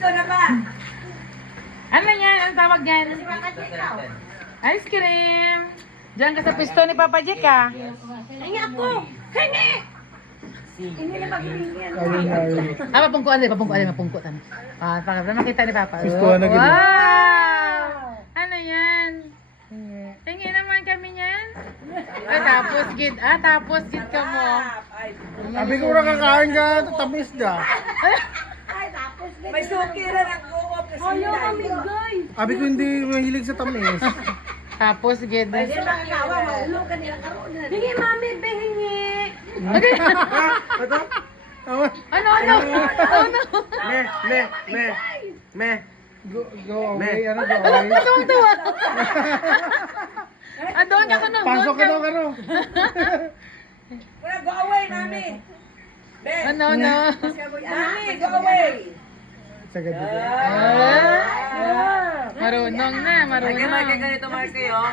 pisto na ba? Ano yan? Ano tawag yan? Ice cream. Diyan ka sa pisto ni Papa Jack ah. Hingi ako! Hingi! Hindi na mag-ringin. Ah, mapungkuan. Ah, para makita ni Papa. Pistuhan na ganun. Wow! Ano yan? Tingin naman kami niyan. Tapos gid ka mo. Sabi ko na kakain ka, tamis ka. May suki na nag-uop na sila. Ayaw kami, guys. Sabi ko hindi mahilig sa tamis. Tapos gid. Hindi makakawa, mahulugan nila karoon na. Hingi, mami, behingi. Ito? Tama? Ano? Me. Go away, ano go away? Tuwang-tuwa. Doon ka no. Pasok ka daw, ano? Wala, go away, mami. Ben. Ano? Mami, go away. Sagad dito. Marunong na, marunong. Marke ganito, Marke, oh.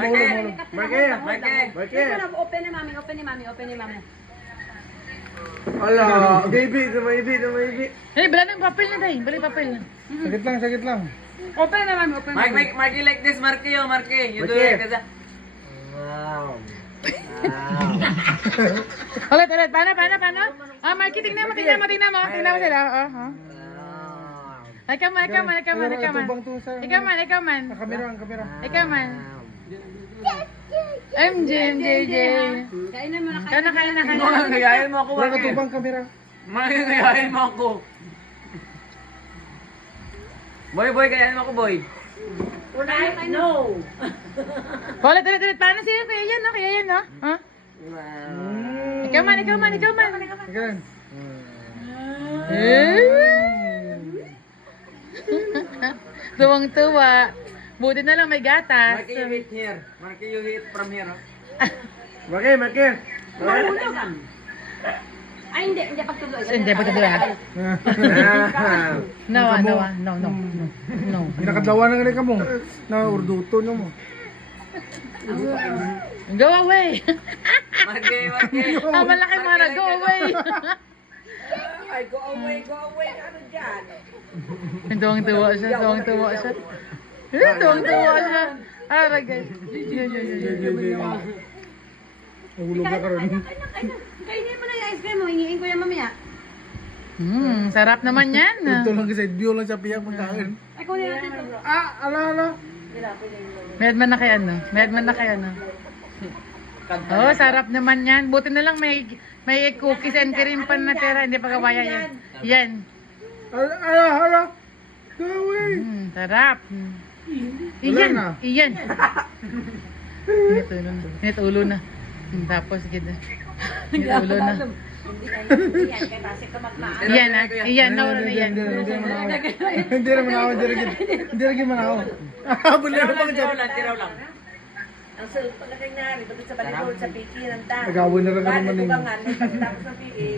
Maulong. Marke. Open ni mami. Ala, baby, maybe. Bala ng papel na tayo. Bala yung papel na. Sagit lang. Open na mami, open. Marke like this, Marke, oh, Marke. You do it. Ulit. Paano? Ah, Marky, tingnan mo sila. Ikaw man. Ikaw man. Kamera. Ikaw man. MJ. Kainan mo na Kain na. Ngayahin mo ako, Wala Marke. katubang kamera. Ngayahin mo ako. Boy, gayahin mo ako, boy. No. Ulit. Paano sila? Kaya yan, no? Ha? Ikaw man. Again. Tuwang-tuwa. Buti na lang may gatas. Marke, you hit here. Marke, you hit from here, oh. Marke. Ay, hindi pagtuloy. Hindi, pagkatuloy. No. Ginakadlawa na nga ka mo. Na urduto na mo. Go away. Marke. Malaki mara, go away. Ay, go away. Ano dyan? Tuwang-tuwa siya. Aragay. Nahulog na ka rin. Kainin mo na yung ice cream mo. Hingiin ko yan mamaya. Sarap naman yan. Ito lang kasi view lang sa piyang pagkain. Ay, kunin natin ito. Ala. Medman na kay ano. Oh, sarap naman yan. Buti na lang may cookies and cream pa na tira. Hindi pa kawaya yan. Yan. Ala. Go away. Sarap. Wala na. Iyan. Init ulo na. Tapos gid. Init ulo na. Hindi yan. Kaya kasi ka magmaan. Iyan. Nawala na yan. Hindi naman ako. Hindi rin manaw. Habol na pang Tiraw lang. Ang sulpo na kay Nari. Doon sa balikod, sa piki ng ta. Nagawin na rin ka naman Bakit eh. bukangan? Tapos ng piki.